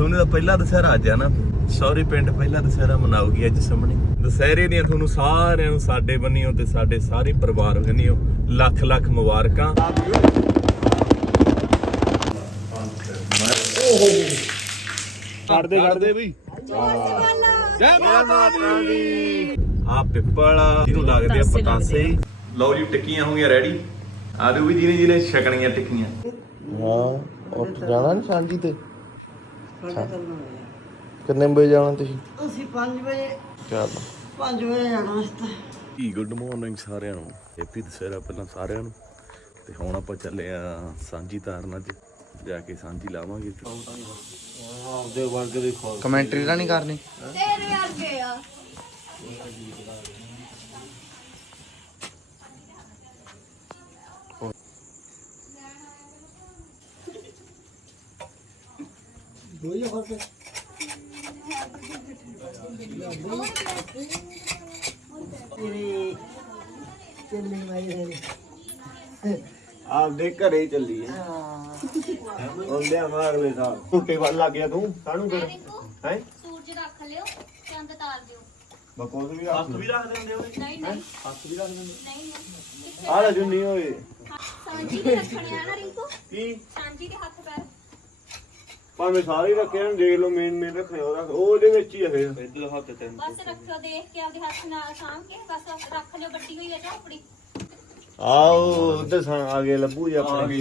ਸੋਨੇ ਦਾ ਪਹਿਲਾ ਦਸਹਿਰਾ ਅੱਜ ਆ ਨਾ। ਸੌਰੀ ਪਿੰਡ ਪਹਿਲਾ ਦਸਹਿਰਾ ਮਨਾਉਗੀ ਅੱਜ ਸਾਹਮਣੇ। ਦਸਹਿਰੇ ਦੀਆਂ ਤੁਹਾਨੂੰ ਸਾਰਿਆਂ ਨੂੰ ਸਾਡੇ ਬੰਨਿਓ ਤੇ ਸਾਡੇ ਸਾਰੇ ਪਰਿਵਾਰ ਬੰਨਿਓ ਲੱਖ ਲੱਖ ਮੁਬਾਰਕਾਂ। ਕਰਦੇ ਕਰਦੇ ਬਈ। ਜੈ ਮਾਤਾ ਦੀ। ਆ ਪਿੱਪਲ ਜਿਹਨੂੰ ਲੱਗਦੇ ਆ ਪਤਾਸੇ। ਲਓ ਜੀ ਟਿੱਕੀਆਂ ਹੋ ਗਈਆਂ ਰੈਡੀ ਆਲੂ ਵੀ ਜਿਹਨੇ ਜਿਹਨੇ ਛਕਣੀਆਂ ਟਿੱਕੀਆਂ। ਹਾਂ ਉੱਠ ਜਾਣਾ ਨੀ ਸਾਂਝੀ ਤੇ। ਕਿੰਨੇ ਵਜੇ ਜਾਣਾ ਤੁਸੀਂ? ਅਸੀਂ 5 ਵਜੇ। ਚੱਲ। 5 ਵਜੇ ਜਾਣਾ ਸੀ ਤਾਂ। ਜੀ ਗੁੱਡ ਮਾਰਨਿੰਗ ਸਾਰਿਆਂ ਨੂੰ। ਹੈਪੀ ਦਸਹਿਰਾ ਪਹਿਲਾਂ ਸਾਰਿਆਂ ਨੂੰ। ਤੇ ਹੁਣ ਆਪਾਂ ਚੱਲੇ ਆ ਸਾਂਝੀ ਤਾਰਨ ਅੱਜ। ਜਾ ਕੇ ਸਾਂਝੀ ਲਾਵਾਂਗੇ। ਆਪਦੇ ਵਰਗ ਦੇ ਕਮੈਂਟਰੀ ਤਾਂ ਨਹੀਂ ਕਰਨੀ। ਤੇਰੇ ਵਰਗੇ ਆ। ਤੇਰੇ ਚੱਲੇ ਮਾਈ ਦੇ ਆਪਦੇ ਘਰੇ ਚੱਲੀ ਆ ਹਾਂ। ਹੁੰਦੇ ਆ ਮੈਂ ਅਗਲੇ ਸਾਲ। ਟੁੱਟੇ ਵੱਲ ਲੱਗ ਗਿਆ ਤੂੰ ਕਾਹਨੂੰ ਕਰ ਹੈ? ਸੂਰਜ ਰੱਖ ਲਿਓ ਚੰਦ ਤਾਰ ਦਿਓ। ਬਕੋਸ ਵੀ ਰੱਖ ਵੀ ਰੱਖ ਦਿੰਦੇ ਹੋਏ ਨਹੀਂ ਨਹੀਂ। ਹੱਥ ਵੀ ਰੱਖ ਦਿੰਦੇ ਨਹੀਂ ਨਹੀਂ। ਆ ਲੈ ਜੁੰਨੀ ਓਏ। ਸਾਂਝੀ ਦੇ ਰੱਖਣੇ ਆ ਨਾ ਰਿੰਕੂ? ਕੀ? ਸਾਂਝੀ ਦੇ ਹੱਥ ਪੈਰ ਮੈਂ ਸਾਰੇ ਰੱਖੇ ਨੇ ਦੇਖ ਲਓ ਮੇਨ ਮੇਨ ਰੱਖੇ ਉਹ ਰੱਖ ਉਹ ਉਹਦੇ ਵਿੱਚ ਹੀ ਆ ਫਿਰ। ਇਧਰ ਹੱਥ ਤੇ ਬਸ ਰੱਖਿਓ ਦੇਖ ਕੇ ਆਪਦੇ ਹੱਥ ਨਾਲ ਸਾਂਭ ਕੇ ਬਸ ਰੱਖ ਲਿਓ ਵੱਡੀ ਹੋਈ ਹੈ ਝੋਪੜੀ ਆਓ ਉਧਰ ਸਾਂ ਆ ਗਏ ਲੱਭੂ ਜੀ ਆਪਣੇ।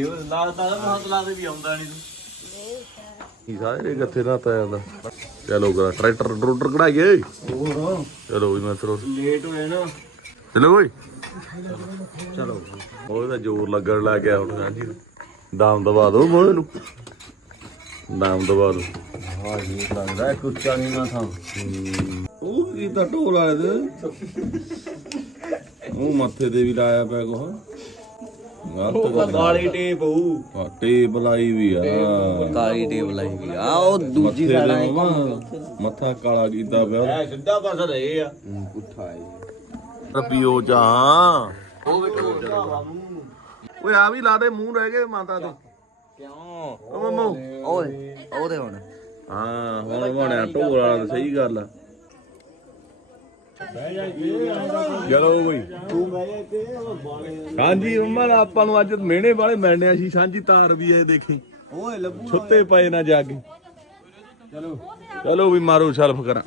ਇਹ ਸਾਰੇ ਗੱਥੇ ਨਾਲ ਤਾਂ ਜਾਂਦਾ ਚਲੋ ਕਰਾ ਟਰੈਕਟਰ ਡਰੂਟਰ ਕਢਾਈਏ। ਚਲੋ ਵੀ ਮੈਂ ਚਲੋ ਲੇਟ ਹੋਏ ਨਾ। ਚਲੋ ਓਏ। ਚਲੋ। ਉਹਦਾ ਜ਼ੋਰ ਲੱਗਣ ਲੱਗ ਗਿਆ ਹੁਣ ਨੂੰ। ਦਾਮ ਦਬਾ ਦੋ ਮੋਏ ਨੂੰ। ਦਾਮ ਦਬਾ ਦੋ। ਹਾਂ ਜੀ ਲੱਗਦਾ ਕੁੱਚਾ ਨਹੀਂ ਨਾ ਥਾਂ। ਉਹ ਕੀ ਤਾਂ ਢੋਲ ਵਾਲੇ ਦੇ ਉਹ ਮੱਥੇ ਤੇ ਵੀ ਲਾਇਆ ਪਿਆ ਕੋ ਗਲਤ ਕਾਲੀ ਟੇਪ ਹੋਊ। ਘਾਟੇ ਬਲਾਈ ਵੀ ਆ। ਕਾਲੀ ਟੇਬਲ ਲਾਈ ਵੀ ਆ। ਉਹ ਦੂਜੀ ਸਾਈਡ ਮੱਥਾ ਕਾਲਾ ਕੀਤਾ ਪਿਆ। ਸਿੱਧਾ ਪਾਸਾ ਰਹੇ ਆ। ਪੁੱਠਾ ਹੈ ਰਪੀਓ ਜਾ ਓਏ ਆ ਵੀ ਲਾ ਦੇ ਮੂੰਹ ਰਹਿ ਗਏ ਮਾਤਾ ਦੇ। ਕਿਉਂ? ਓ ਮਮੋ। ਓਏ ਉਹਦੇ ਹੁਣ। ਹਾਂ ਹੁਣ ਬਣਿਆ ਢੋਲ ਵਾਲਾ ਤਾਂ ਸਹੀ ਗੱਲ ਆ। ਚਲੋ ਬਈ। ਸਾਂਝੀ ਮੰਮਾ ਦਾ ਆਪਾਂ ਨੂੰ ਅੱਜ ਮਿਹਣੇ ਵਾਲੇ ਮਿਲਣਿਆ ਸੀ ਸਾਂਝੀ ਤਾਰ ਵੀ ਇਹ ਦੇਖੀ। ਓਏ ਲੱਭੂ ਛੁੱਤੇ ਪਏ ਨਾ ਜਾ ਕੇ ਚਲੋ। ਚਲੋ ਵੀ ਮਾਰੋ ਸ਼ਲਫ ਕਰਾਂ।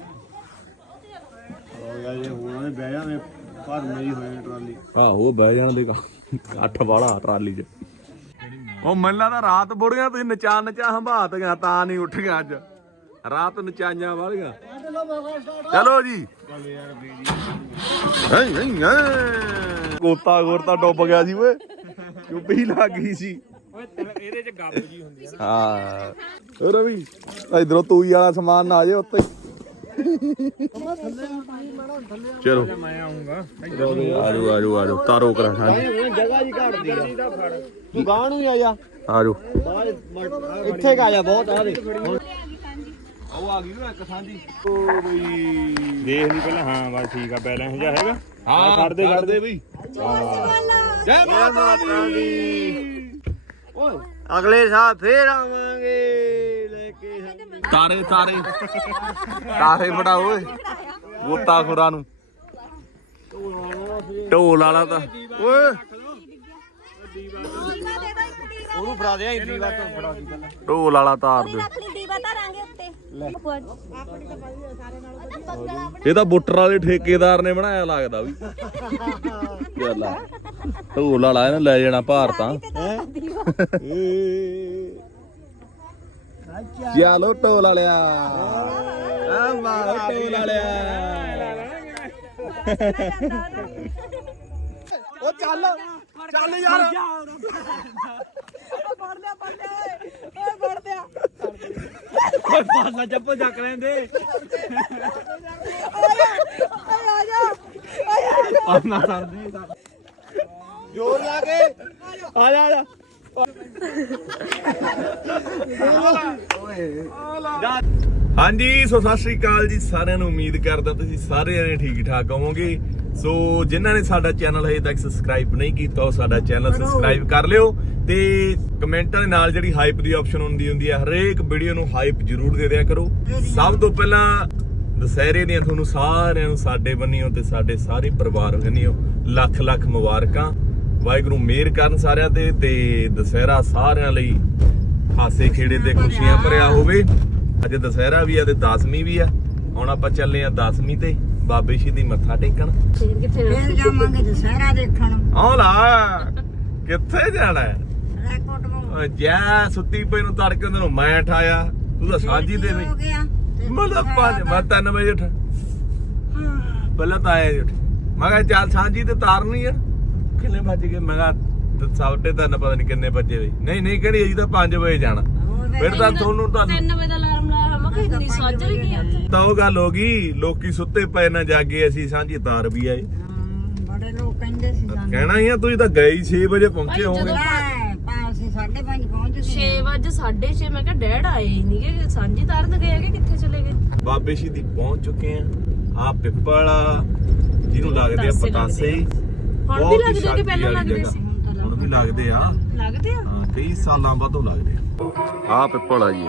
ਹੋ ਗਿਆ ਜੇ ਹੁਣ ਬਹਿ ਜਾਵੇਂ ਭਰ ਮੇਰੀ ਹੋਈ ਟਰਾਲੀ। ਆਹੋ ਬਹਿ ਜਾਣ ਦੇ ਅੱਠ ਵਾਲਾ ਟਰਾਲੀ 'ਚ। ਉਹ ਮੈਨੂੰ ਦਾ ਰਾਤ ਬੁੜੀਆਂ ਤੁਸੀਂ ਨਚਾ ਨਚਾ ਹੰਬਾਤ ਗਿਆ ਤਾਂ ਨਹੀਂ ਉੱਠ ਗਿਆ ਅੱਜ। ਰਾਤ ਨਚਾਈਆਂ ਵਾਲੀਆਂ। ਚਲੋ ਜੀ। ਹੈਂ, ਹੈਂ, ਹੈਂ। ਗੋਤਾ ਗੋਰਤਾ ਡੁੱਬ ਗਿਆ ਸੀ ਓਏ। ਚੁੱਪੀ ਲੱਗ ਗਈ ਸੀ। ਓਏ ਇਹਦੇ ਚ ਗੱਬ ਜੀ ਹੁੰਦੀ ਆ ਹਾਂ। ਓ ਰਵੀ ਇਧਰੋਂ ਤੂਈ ਵਾਲਾ ਸਮਾਨ ਨਾ ਆ ਜੇ ਉੱਤੇ ਚਲੋ। ਮੈਂ ਆਉਂਗਾ ਆਜੋ ਆਜੋ ਆਜੋ। ਤਾਰੋ ਕਰਾਂ ਹਾਂਜੀ। ਜਗ੍ਹਾ ਜੀ ਘੜਦੀ ਆ ਤੂੰ ਗਾਂ ਨੂੰ ਹੀ ਆ ਜਾ। ਆਜੋ। ਇੱਥੇ ਕਾ ਜਾ ਬਹੁਤ ਆ ਦੇ ਉਹ ਆ ਗਈ ਨਾ ਇੱਕ ਸਾਂਝੀ। ਦੇਖ ਲਈ ਪਹਿਲਾਂ। ਹਾਂ ਬਸ ਠੀਕ ਆ ਬੈਲੈਂਸ ਜਿਹਾ ਹੈਗਾ। ਹਾਂ ਖੜਦੇ ਖੜਦੇ ਬਈ ਜੈ ਮਾਤਾ ਦੀ। ਅਗਲੇ ਸਾਲ ਫੇਰ ਆਵਾਂਗੇ। ਤਾਰੇ ਤਾਰੇ। ਤਾਰੇ ਫੜਾ ਓਏ। ਗੋਤਾ ਖੁਰਾ ਨੂੰ। ਢੋਲ ਵਾਲਾ ਤਾਂ। ਓਏ। ਉਹਨੂੰ ਫੜਾ ਦੇ ਇੰਨੀ ਵਾਰ ਤੋਂ ਫੜਾ ਦੀ ਪਹਿਲਾਂ। ਢੋਲ ਵਾਲਾ ਤਾਰ ਦੇ। ਰੱਖ ਲਈ ਦੀਵਾ ਧਾਰਾਂਗੇ ਉੱਤੇ। ਇਹ ਤਾਂ ਬੁੱਟਰ ਵਾਲੇ ਠੇਕੇਦਾਰ ਨੇ ਬਣਾਇਆ ਲੱਗਦਾ ਵੀ। ਚੱਲ ਢੋਲ ਵਾਲਾ ਇਹਨੇ ਲੈ ਜਾਣਾ ਭਾਰ ਤਾਂ। ਚਲੋ ਢੋਲ ਵਾਲਿਆ ਆ ਮਾਰੋ ਢੋਲ ਵਾਲਿਆ ਉਹ ਚੱਲ ਚੱਲ ਯਾਰ ਓਏ ਪਾਸਾ ਚੱਪਲ ਚੱਕ ਲੈਂਦੇ ਪਾਸਾ ਕਰਦੇ ਜੋਰ ਲਾ ਕੇ ਆ ਜਾ ਆ ਜਾ ਹਾਂਜੀ, ਸੋ ਸਤਿ ਸ਼੍ਰੀ ਅਕਾਲ ਜੀ ਸਾਰਿਆਂ ਨੂੰ। ਉਮੀਦ ਕਰਦਾ ਤੁਸੀਂ ਸਾਰੇ ਜਣੇ ਠੀਕ ਠਾਕ ਹੋਵੋਗੇ। ਸੋ ਜਿਨ੍ਹਾਂ ਨੇ ਸਾਡਾ ਚੈਨਲ ਹਜੇ ਤੱਕ ਸਬਸਕ੍ਰਾਈਬ ਨਹੀਂ ਕੀਤਾ, ਉਹ ਸਾਡਾ ਚੈਨਲ ਸਬਸਕ੍ਰਾਈਬ ਕਰ ਲਿਓ ਤੇ ਕਮੈਂਟਾਂ ਦੇ ਨਾਲ ਜਿਹੜੀ ਹਾਈਪ ਦੀ ਆਪਸ਼ਨ ਹੁੰਦੀ ਹੁੰਦੀ ਹੈ, ਹਰੇਕ ਵੀਡੀਓ ਨੂੰ ਹਾਈਪ ਜ਼ਰੂਰ ਦੇ ਦਿਆ ਕਰੋ। ਸਭ ਤੋਂ ਪਹਿਲਾਂ ਦੁਸਹਿਰੇ ਦੀਆਂ ਤੁਹਾਨੂੰ ਸਾਰਿਆਂ ਨੂੰ, ਸਾਡੇ ਬੰਨਿਓ ਤੇ ਸਾਡੇ ਸਾਰੇ ਪਰਿਵਾਰ ਬੰਨਿਓ ਲੱਖ ਲੱਖ ਮੁਬਾਰਕਾਂ। ਵਾਹਿਗੁਰੂ ਮਿਹਰ ਕਰਨ ਸਾਰਿਆਂ ਤੇ ਤੇ ਦੁਸਹਿਰਾ ਸਾਰਿਆਂ ਲਈ ਹਾਸੇ ਖੇੜੇ ਤੇ ਖੁਸ਼ੀਆਂ ਭਰਿਆ। ਹੋਵੇ। ਅੱਜ ਦੁਸਹਿਰਾ ਵੀ ਆ ਤੇ 10ਵੀਂ ਵੀ ਆ। ਹੁਣ ਆਪਾਂ ਚੱਲੇ ਆ 10ਵੀਂ ਤੇ। ਬਾਬੇ ਸ਼ੀ ਦੀ ਮੱਥਾ ਟੇਕਣ। ਫੇਰ ਜਾਵਾਂਗੇ ਦੁਸਹਿਰਾ ਦੇਖਣ। ਆਹ ਲਾ ਕਿੱਥੇ ਜਾਣਾ ਹੈ? ਰੈਕੋਰਡ ਮੋ ਓਏ ਜੈ ਸੁੱਤੀ ਪਈ ਨੂੰ ਤੜਕੇ ਉਹਨਾਂ ਨੂੰ ਮੈਂ ਠਾਇਆ। ਤੂੰ ਤਾਂ ਸਾਜੀ ਦੇ ਨਹੀਂ ਮਤਲਬ ਪੰਜ ਮੈਂ 3 ਵਜੇ ਉੱਠ। ਪਹਿਲਾਂ ਤਾਂ ਆਇਆ ਉੱਠ। ਮੈਂ ਕਿਹਾ ਚੱਲ ਸਾਂਝੀ ਤੇ ਤਾਰਨੀ ਆ। ਕਿੰਨੇ ਵੱਜ ਗਏ? ਮੈਂ ਕਿਹਾ ਤੇ ਸਾਢੇ ਤਿੰਨ ਪਤਾ ਨਹੀਂ ਕਿੰਨੇ ਵੱਜੇ ਵੇ ਨਹੀਂ ਨਹੀਂ ਕਿਹੜੀ ਅਜੀ ਤਾਂ 5 ਵਜੇ ਜਾਣਾ। ਫਿਰ ਤਾਂ ਤੁਹਾਨੂੰ ਤਾਂ 3 ਵਜੇ ਦਾ ਅਲਾਰਮ ਲਾਇਆ ਮੈਂ ਕਿਹਾ ਇੰਨੀ ਸੱਜ ਰਹੀ ਆ ਉੱਥੇ ਤਾਂ ਉਹ ਗੱਲ ਹੋ ਗਈ ਲੋਕੀ ਸੁੱਤੇ ਪਏ ਨਾ ਜਾਗੇ ਅਸੀਂ ਸਾਂਝੀ ਤਾਰ ਵੀ ਆਏ। ਹਾਂ, ਬੜੇ ਲੋਕ ਕਹਿੰਦੇ ਸੀ ਸਾਨੂੰ। ਕਹਿਣਾ ਹੀ ਆ ਤੁਸੀਂ ਤਾਂ ਗਏ 6 ਵਜੇ ਪਹੁੰਚੇ ਹੋਗੇ ਅਸੀਂ 5:30 ਪਹੁੰਚ ਗਏ। 6 ਵਜੇ 6:30 ਮੈਂ ਕਿਹਾ ਡੈਡ ਆਏ ਹੀ ਨਹੀਂ ਕਿ ਸਾਂਝੀ ਤਾਰਨ ਗਏ ਕਿ ਕਿੱਥੇ ਚਲੇ ਗਏ? ਬਾਬੇ ਸ਼ੀ ਦੀ ਪਹੁੰਚ ਚੁੱਕੇ ਆ। ਆ ਪਿੱਪਲ ਜਿਹਨੂੰ ਲੱਗਦੇ ਆ ਪਤਾਸੇ। ਹੁਣ ਵੀ ਲੱਗਦੇ ਕਿ ਪਹਿਲਾਂ ਲੱਗਦੇ ਸੀ ਹੁਣ ਵੀ ਲੱਗਦੇ। ਆ। ਲੱਗਦੇ ਆ? ਹਾਂ ਕਈ ਸਾਲਾਂ ਬਾਅਦੋਂ ਲੱਗਦੇ ਆ। ਆ ਪਿੱਪਲ ਆ ਜੀ।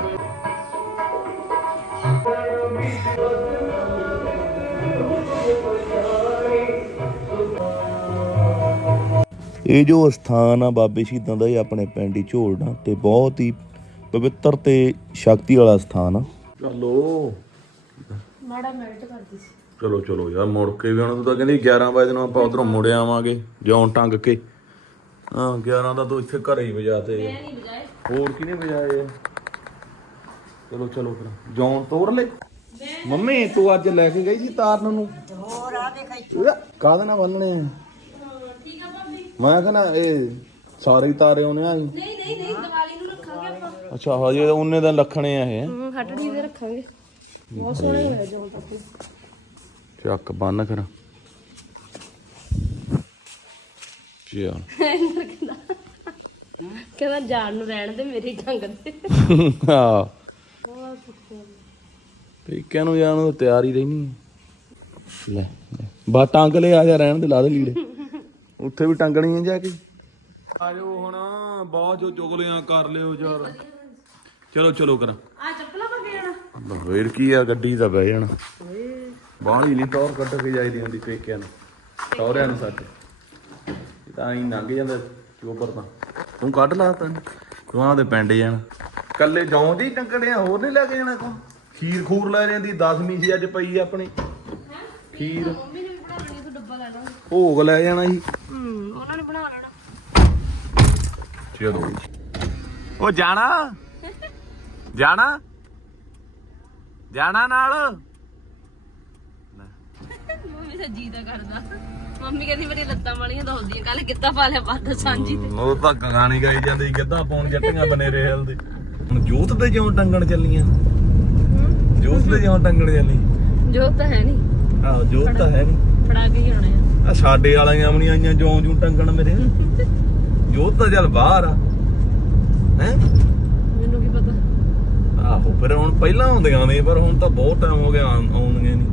ਇਹ ਜੋ ਸਥਾਨ ਆ ਬਾਬੇ ਸ਼ਹੀਦਾਂ ਦਾ ਇਹ ਆਪਣੇ ਪਿੰਡ ਹੀ ਝੋਲਣਾ ਤੇ ਬਹੁਤ ਹੀ ਪਵਿੱਤਰ ਤੇ ਸ਼ਕਤੀ ਵਾਲਾ ਸਥਾਨ ਆ। ਚਲੋ। ਮਾੜਾ ਮੈਲਟ ਕਰਦੀ ਸੀ। ਚਲੋ ਚਲੋ ਯਾਰ ਮੁੜ ਕੇ ਵੀ ਹੁਣ ਤੂੰ ਤਾਂ ਕਹਿੰਦੀ 11 ਵਜੇ ਨੂੰ ਆਪਾਂ ਉਧਰੋਂ ਮੁੜ ਆਵਾਂਗੇ ਜੌਨ ਟੰਗ ਕੇ। ਹਾਂ 11 ਦਾ ਤੂੰ ਇੱਥੇ ਘਰੇ ਹੀ ਵਜਾ ਤੇ। ਨਹੀਂ ਬਜਾਏ ਹੋਰ ਕਿਨੇ ਵਜਾਏ? ਚਲੋ ਚਲੋ ਫਿਰ ਜੌਨ ਤੋੜ ਲੈ। ਮੰਮੀ ਤੂੰ ਅੱਜ ਲੈ ਕੇ ਗਈ ਸੀ ਤਾਰਨ ਨੂੰ। ਹੋਰ ਆ ਦੇਖ ਇੱਥੇ। ਕਾਹਦੇ ਨਾਲ ਬੰਨਣੇ ਆ? ਠੀਕ ਆ ਭਾਬੀ? ਮੈਂ ਕਹਿੰਦਾ ਇਹ ਸਾਰੇ ਹੀ ਤਾਰੇ ਉਹਨੇ ਆ ਨਹੀਂ ਨਹੀਂ ਨਹੀਂ ਦੀਵਾਲੀ ਨੂੰ ਰੱਖਾਂਗੇ ਆਪਾਂ। ਅੱਛਾ ਹਜੇ ਉਹਨੇ ਦਿਨ ਲੱਖਣੇ ਆ ਇਹ। ਹੂੰ ਹਟੜੀ ਦੇ ਰੱਖਾਂਗੇ। ਬਹੁਤ ਸੋਹਣੇ ਹੋਏ ਜੋ ਤੱਕ ਚੱਕ ਬੰਨ ਕਰ ਚਿਆ ਕਹਿੰਦਾ ਜਾਣ ਨੂੰ ਰਹਿਣ ਦੇ ਮੇਰੀ ਢੰਗ ਦੇ ਹਾਂ। ਪੇਕਿਆਂ ਨੂੰ ਜਾਣ ਨੂੰ ਤਿਆਰ ਹੀ ਰਹਿਣੀ ਲੈ ਲੈ। ਬਾ ਟੰਗ ਲੈ ਆ ਜਾ ਰਹਿਣ ਦੇ ਲਾ ਦੇ ਲੀੜੇ। ਉੱਥੇ ਵੀ ਟੰਗਣੀ ਆ ਜਾ ਕੇ। ਆਜੋ ਹੁਣ ਬਹੁਤ ਜੋ ਚੁਗਲੀਆਂ ਕਰ ਲਿਓ ਯਾਰ। ਚਲੋ ਚਲੋ ਕਰ। ਆ ਚੱਪਲਾਂ ਪਰ ਗਿਆ ਫੇਰ ਕੀ ਆ ਗੱਡੀ ਦਾ ਬਹਿ ਜਾਣਾ। ਬਾਹਲੀ ਨਹੀਂ ਟੌਰ ਕੱਢ ਕੇ ਜਾਈਦੀ ਹੁੰਦੀ ਪੇਕਿਆਂ ਨੂੰ। ਸਹੁਰਿਆਂ ਨੂੰ ਸੱਚ ਇਹ ਤਾਂ ਹੀ ਲੰਘ ਜਾਂਦਾ ਚੋਬਰ ਤਾਂ। ਤੂੰ ਕੱਢ ਲਾ ਤਾਂ। ਤੂੰ ਦੇ ਪਿੰਡ ਜਾਣਾ। ਕੱਲੇ ਜੌਂ ਦੀ ਟੰਗੜਿਆ ਹੋਰ ਨਹੀਂ ਲੈ ਕੇ ਜਾਣਾ ਕੋ ਖੀਰ ਖੂਰ ਲੈ ਜਾਂਦੀ 10ਵੀਂ ਸੀ ਅੱਜ ਪਈ ਆਪਣੀ। ਖੀਰ। ਮੰਮੀ ਨੇ ਵੀ ਬਣਾ ਲੈਣੀ ਤੂੰ ਡੱਬਾ ਲੈ ਲਾ ਭੋਗ ਲੈ ਜਾਣਾ ਸੀ। ਹੂੰ ਉਹਨਾਂ ਨੇ ਬਣਾ ਲੈਣਾ ਚਲੋ। ਉਹ ਜਾਣਾ? ਜਾਣਾ? ਜਾਣਾ ਨਾਲ? ਮੰਮੀ ਤਾਂ ਜੀ ਦਾ ਕਰਦਾ। ਮੰਮੀ ਕਹਿੰਦੀ ਮੇਰੀ ਲੱਤਾਂ ਵਾਲੀਆਂ ਦੋਲਦੀਆਂ ਕੱਲ ਗਿੱਤਾ ਪਾ ਲਿਆ ਪੱਦ ਸਾਂਝੀ ਤੇ। ਉਹ ਤਾਂ ਗਾਣੀ ਗਾਈ ਜਾਂਦੀ ਕਿੱਦਾਂ ਪਾਉਣ ਜੱਟੀਆਂ ਬਨੇ ਰੇਲ ਦੇ ਹੁਣ ਜੋਤ ਤੇ ਜਿਉਂ ਟੰਗਣ ਚੱਲੀਆਂ। ਜੋਤ ਤੇ ਜਿਉਂ ਟੰਗਣ ਚੱਲੀ। ਜੋ ਤਾਂ ਹੈ ਨਹੀਂ ਆਹ ਜੋਤ ਤਾਂ ਹੈ ਨਹੀਂ ਫੜਾ ਕੇ ਹੀ ਆਉਣੇ ਆ। ਆ ਸਾਡੇ ਵਾਲੀਆਂ ਵੀ ਨਹੀਂ ਆਈਆਂ ਜਿਉਂ ਜਿਉਂ ਟੰਗਣ ਮੇਰੇ। ਜੋਤ ਤਾਂ ਚੱਲ ਬਾਹਰ ਆ। ਹੈ? ਮੈਨੂੰ ਕੀ ਪਤਾ? ਆਹੋ ਫਿਰ ਹੁਣ ਪਹਿਲਾਂ ਹੁੰਦੀਆਂ ਨੇ ਪਰ ਹੁਣ ਤਾਂ ਬਹੁਤ ਟਾਈਮ ਹੋ ਗਿਆ ਆਉਣ- ਆਉਂਦੀਆਂ ਨਹੀਂ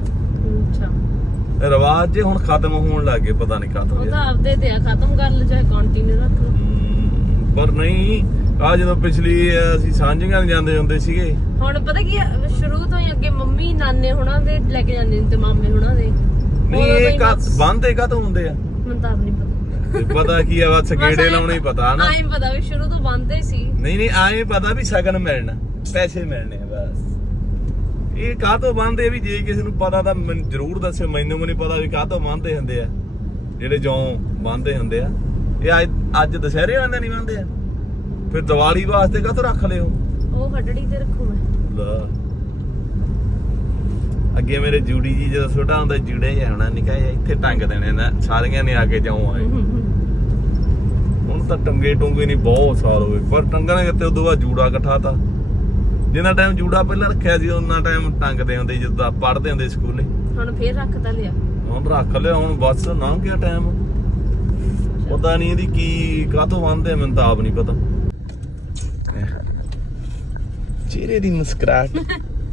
ਰਿਵਾਜ ਜੇ ਹੁਣ ਖਤਮ ਹੋਣ ਲੱਗ ਗਏ ਪਤਾ ਨਹੀਂ ਖਤਮ ਉਹ ਤਾਂ ਆਪਦੇ ਤੇ ਆ ਖਤਮ ਕਰ ਲੈ ਚਾਹੇ ਕੰਟੀਨਿਊ ਰੱਖ ਲਓ। ਪਰ ਨਹੀਂ ਆ ਜਦੋਂ ਪਿਛਲੀ ਅਸੀਂ ਸਾਂਝੀਆਂ ਜਾਂਦੇ ਹੁੰਦੇ ਸੀਗੇ। ਹੁਣ ਪਤਾ ਕੀ ਆ, ਸ਼ੁਰੂ ਤੋਂ ਹੀ ਅੱਗੇ ਮੰਮੀ ਨਾਨੇ ਹੁਣਾਂ ਦੇ ਲੈ ਕੇ ਜਾਂਦੇ ਨੇ ਤੇ ਮਾਮੇ ਹੁਣਾਂ ਦੇ। ਨਹੀਂ ਇਹ ਕਾ ਬੰਦੇ ਕਾ ਹੁੰਦੇ ਆ? ਮੈਨੂੰ ਤਾਂ ਆਪ ਨਹੀਂ ਪਤਾ। ਤੇ ਪਤਾ ਕੀ ਆ ਬਸ ਗੇੜੇ ਲਾਉਣੇ ਹੀ ਪਤਾ ਨਾ ਆਈ ਪਤਾ ਵੀ ਸ਼ੁਰੂ ਤੋਂ ਬੰਦੇ ਸੀ। ਨਹੀਂ ਨਹੀਂ ਆਏ ਪਤਾ ਵੀ ਸ਼ਗਨ ਮਿਲਣਾ ਪੈਸੇ ਮਿਲਣੇ ਆ ਬਸ। ਇਹ ਕਾਹ ਤੋਂ ਬੰਦੇ ਵੀ ਜੇ ਕਿਸੇ ਨੂੰ ਪਤਾ ਤਾਂ ਮੈਨੂੰ ਜ਼ਰੂਰ ਦੱਸਿਓ ਮੈਨੂੰ ਵੀ ਨਹੀਂ ਪਤਾ ਵੀ ਕਾਹ ਤੋਂ ਬੰਦੇ ਹੁੰਦੇ ਆ। ਜਿਹੜੇ ਜੋਂ ਬੰਦੇ ਹੁੰਦੇ ਆ। ਇਹ ਅੱਜ ਅੱਜ ਦੁਸਹਿਰੇ ਵਾਲੇ ਨਹੀਂ ਬੰਦੇ ਆ। ਫਿਰ ਦੀਵਾਲੀ ਵਾਸਤੇ ਕਾਹ ਤੋਂ ਰੱਖ ਲਿਓ ਉਹ? ਹੱਡੜੀ ਤੇ ਰੱਖੂ ਮੈਂ। ਲੈ। ਅੱਗੇ ਮੇਰੇ ਜੂੜੀ ਜੀ ਜਦੋਂ ਛੋਟਾ ਹੁੰਦਾ ਜੁੜੇ ਜਿਹਾ ਹੋਣਾ ਨਿਕਾ ਇੱਥੇ ਟੰਗ ਦੇਣੇ ਨਾ ਸਾਰੀਆਂ ਨੇ ਆ ਕੇ ਜਾਉਂ ਆਏ। ਹੁਣ ਤਾਂ ਟੰਗੇ ਟੁੰਗੇ ਨਹੀਂ ਬਹੁਤ ਸਾਲ ਹੋਏ ਪਰ ਟੰਗਣਗੇ ਤੇ ਉਦੋਂ ਬਾਅਦ ਜੂੜਾ ਇਕੱਠਾ ਤਾਂ ਜਿੰਨਾ ਟਾਈਮ ਜੂੜਾ ਪਹਿਲਾਂ ਰੱਖਿਆ ਸੀ ਉਹਨਾਂ ਟਾਈਮ ਟੰਗਦੇ ਹੁੰਦੇ ਜਦੋਂ ਪੜ੍ਹਦੇ ਹੁੰਦੇ ਸਕੂਲੇ। ਹੁਣ ਫੇਰ ਰੱਖਤਾ ਲਿਆ। ਹੁਣ ਰੱਖ ਲਿਆ ਹੁਣ ਬਸ ਲੰਘ ਗਿਆ ਟਾਈਮ ਪਤਾ ਨਹੀਂ ਇਹਦੀ ਕੀ ਕਾਹਤੋਂ ਬੰਨਦੇ ਆ, ਮੈਨੂੰ ਤਾਂ ਆਪ ਨਹੀਂ ਪਤਾ। ਚਿਹਰੇ ਦੀ ਮੁਸਕਰਾਹਟ।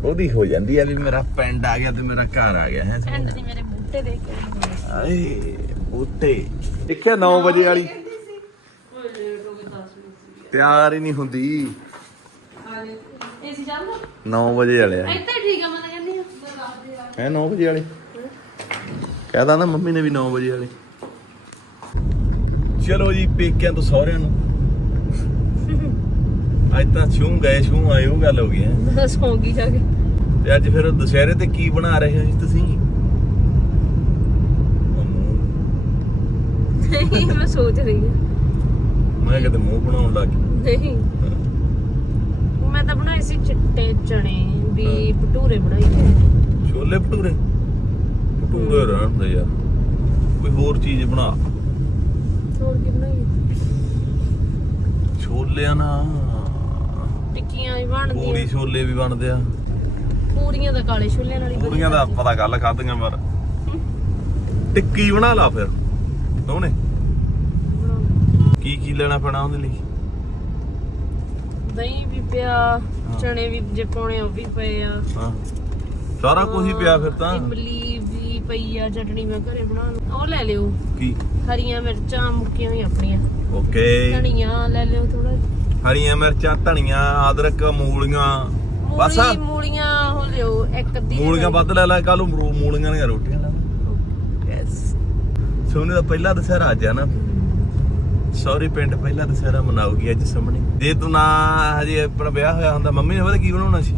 ਉਹਦੀ ਹੋ ਜਾਂਦੀ ਆ ਵੀ ਮੇਰਾ ਪਿੰਡ ਆ ਗਿਆ ਤੇ ਮੇਰਾ ਘਰ ਆ ਗਿਆ ਹੈ। ਐਂਡ ਦੀ ਮੇਰੇ ਬੂਟੇ ਦੇਖ ਕੇ ਆਏ ਬੂਟੇ। ਦੇਖਿਆ 9 ਵਜੇ ਵਾਲੀ? ਓਏ ਲੇਟ ਹੋ ਗਏ 10 ਮਿੰਟ ਤਿਆਰ ਹੀ ਨਹੀਂ ਹੁੰਦੀ। 9 ਵਜੇ ਵਾਲੇ ਆ। ਇੱਥੇ ਠੀਕ ਆ ਮੈਂ ਤਾਂ ਕਹਿੰਦੀ ਆ ਹੈ 9 ਵਜੇ ਵਾਲੇ? ਕਹਦਾ ਨਾ ਮੰਮੀ ਨੇ ਵੀ 9 ਵਜੇ ਵਾਲੇ। ਚਲੋ ਜੀ ਪੇਕਿਆਂ ਤੋਂ ਸਹੁਰਿਆਂ ਨੂੰ। ਅੱਜ ਤਾਂ ਛੂੰ ਗਏ ਛੂੰ ਆਏ ਉਹ ਗੱਲ ਹੋ ਗਈ ਹੈ। ਸੌਂਗੀ ਜਾ ਕੇ। ਤੇ ਅੱਜ ਫਿਰ ਦੁਸ਼ਹਿਰੇ ਤੇ ਕੀ ਬਣਾ ਰਹੇ ਹੋ ਤੁਸੀਂ? ਨਹੀਂ ਮੈਂ ਸੋਚ ਰਹੀ ਹਾਂ। ਮੈਂ ਕਿਤੇ ਮੂੰਹ ਬਣਾਉਣ ਲੱਗ ਗਈ। ਨਹੀਂ। ਮੈਂ ਤਾਂ ਬਣਾਈ ਸੀ ਚਿੱਟੇ ਚਣੇ ਵੀ ਭਟੂਰੇ ਬਣਾਈ ਤੇ ਛੋਲੇ ਭਟੂਰੇ? ਭਟੂਰੇ ਰਹਿਣ ਦੇ ਯਾਰ। ਕੋਈ ਹੋਰ ਚੀਜ਼ ਬਣਾ। ਹੋਰ ਕੀ ਬਣਾਈ ਛੋਲਿਆਂ ਨਾਲ। ਟਿੱਕੀਆਂ ਹੀ ਪੂਰੀ ਬਣਦੀਆਂ ਛੋਲੇ ਵੀ ਬਣਦੇ ਆ। ਪੂਰੀਆਂ ਤਾਂ ਕਾਲੇ ਛੋਲਿਆਂ ਨਾਲ ਹੀ ਪੂਰੀਆਂ ਦਾ ਪਤਾ ਗੱਲ ਖਾਧੀਆਂ ਪਰ ਟਿੱਕੀ ਬਣਾ ਲਾ ਫਿਰ। ਉਹਨੇ ਕੀ ਕੀ ਲੈਣਾ ਪੈਣਾ ਉਹਦੇ ਲਈ? ਦਹੀਂ ਵੀ ਪਿਆ ਚਣੇ ਵੀ ਜੇ ਪਾਉਣੇ ਉਹ ਵੀ ਪਏ ਆ। ਹਾਂ। ਸਾਰਾ ਕੁਝ ਹੀ ਪਿਆ ਫਿਰ ਤਾਂ। ਇਮਲੀ ਵੀ ਪਈ ਆ ਚਟਣੀ ਮੈਂ ਘਰੇ ਬਣਾ ਲੂ ਉਹ ਲੈ ਲਿਓ। ਕੀ? ਹਰੀਆਂ ਮਿਰਚਾਂ ਮੁੱਕੀਆਂ ਹੋਈਆਂ ਆਪਣੀਆਂ। ਓਕੇ। ਧਨੀਆ ਲੈ ਲਿਓ ਥੋੜਾ ਹਰੀਆਂ ਮਿਰਚਾਂ ਧਨੀਆ ਅਦਰਕ ਮੂਲੀਆਂ। ਬਸ ਮੂਲੀ ਮੂਲੀਆਂ ਉਹ ਲਿਓ ਇੱਕ ਅੱਧੀ ਮੂਲੀਆਂ ਵੱਧ ਲੈ ਲੈ ਕੱਲ ਨੂੰ ਮੂਲੀਆਂ ਦੀਆਂ ਰੋਟੀਆਂ ਲਾ ਯੈਸ ਸੋਨੇ ਦਾ ਪਹਿਲਾ ਦਸਹਿਰਾ ਅੱਜ ਆ ਨਾ। ਸੌਰੀ ਪਿੰਡ ਪਹਿਲਾ ਦਸਹਿਰਾ ਮਨਾਉਗੀ ਅੱਜ ਸਾਹਮਣੇ। ਜੇ ਤੂੰ ਨਾ ਹਜੇ ਆਪਣਾ ਵਿਆਹ ਹੋਇਆ ਹੁੰਦਾ ਮੰਮੀ ਨੇ ਪਤਾ ਕੀ ਬਣਾਉਣਾ ਸੀ?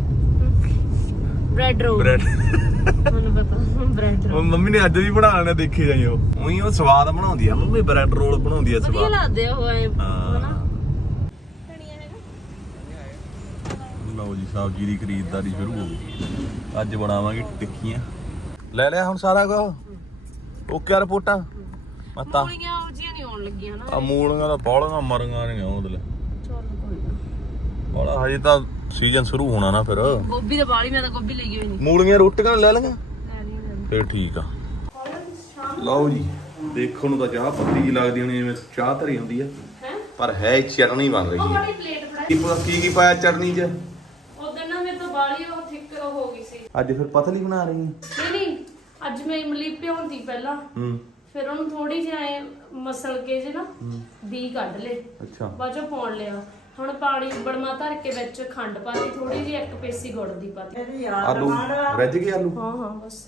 ਬ੍ਰੈਡ ਰੋਲ ਬ੍ਰੈਡ ਮੈਨੂੰ ਪਤਾ ਬ੍ਰੈਡ ਉਹ ਰੋਲ ਮੰਮੀ ਨੇ ਅੱਜ ਵੀ ਬਣਾ ਲੈਣਾ ਦੇਖੀ ਜਾਈ ਉਹ। ਉਹੀ ਉਹ ਸਵਾਦ ਬਣਾਉਂਦੀ ਆ ਮੰਮੀ ਬ੍ਰੈਡ ਰੋਲ ਬਣਾਉਂਦੀ ਆ ਵਧੀਆ ਸਵਾਦ। ਲੱਗਦੇ ਆ ਉਹ ਐ ਹਨਾ? ਹਾਂ ਲਓ ਜੀ ਸਬਜ਼ੀ ਦੀ ਖਰੀਦਦਾਰੀ ਸ਼ੁਰੂ ਹੋ ਗਈ। ਅੱਜ ਬਣਾਵਾਂਗੇ ਟਿੱਕੀਆਂ। ਲੈ ਲਿਆ ਹੁਣ ਸਾਰਾ ਕੁਝ ਓਕੇ ਰਿਪੋਰਟਾਂ? ਮਤਾ। ਮੂਲੀਆਂ ਲੱਗੀਆਂ ਨਾ। ਆ ਮੂਲੀਆਂ ਦਾ ਬੌਲੀਆਂ ਮਰੀਆਂ ਨਹੀਂ ਉਹਦੇ ਲਈ ਚੱਲ ਕੋਈ ਨਾ। ਬੋਲਾ ਹਜੇ ਤਾਂ ਸੀਜ਼ਨ ਸ਼ੁਰੂ ਹੋਣਾ ਨਾ ਫਿਰ। ਗੋਭੀ ਦਾ ਬਾਲੀ ਮੈਂ ਤਾਂ ਗੋਭੀ ਲਈ ਹੋਈ ਨਹੀਂ। ਮੂਲੀਆਂ ਰੋਟੀਆਂ ਲੈ ਲਈਆਂ? ਲੈ ਲਈ ਲੈ ਲਈ। ਫਿਰ ਠੀਕ ਆ। ਲਓ ਜੀ ਦੇਖਣ ਨੂੰ ਤਾਂ ਚਾਹ ਪੱਤੀ ਜੀ ਲੱਗਦੀ ਹੋਣੀ ਜਿਵੇਂ ਚਾਹ ਧਰੀ ਹੁੰਦੀ ਆ। ਹੈਂ? ਪਰ ਹੈ ਚਟਣੀ ਬਣ ਰਹੀ ਉਹ ਹੈ। ਬੜੀ ਪਲੇਟ ਫੜਾਈ ਕੀ ਪ- ਕੀ ਕੀ ਪਾਇਆ ਚਟਣੀ 'ਚ। ਉਦੋਂ ਨਾ ਮੇਰੇ ਤੋਂ ਬਾਲੀ ਉਹ ਥਿੱਕ ਹੋ ਗਈ ਸੀ। ਅੱਜ ਫਿਰ ਪਤਲੀ ਬਣਾ ਰਹੀ ਹੈ। ਨਹੀਂ ਨਹੀਂ ਅੱਜ ਮੈਂ ਇਮਲੀ ਭਿਉਂਤੀ ਪਹਿਲਾਂ। ਹੂੰ। ਫਿਰ ਉਹਨੂੰ ਥੋੜੀ ਜਿਹੀ ਐ ਮਸਲ ਕੇ ਜੇ ਨਾ ਬੀ ਕੱਢ ਲੇ। ਅੱਛਾ। ਬਾਅਦ ਚੋਂ ਪਾਉਣ ਲਿਆ। ਹੁਣ ਪਾਣੀ ਬੜਮਾ ਧਰ ਕੇ ਵਿੱਚ ਖੰਡ ਪਾਤੀ ਥੋੜੀ ਜਿਹੀ ਇੱਕ ਪੇਸੀ ਗੁੜ ਦੀ ਪਾਤੀ। ਆਲੂ। ਰੱਜ ਗਏ ਆਲੂ? ਹਾਂ ਹਾਂ ਬਸ।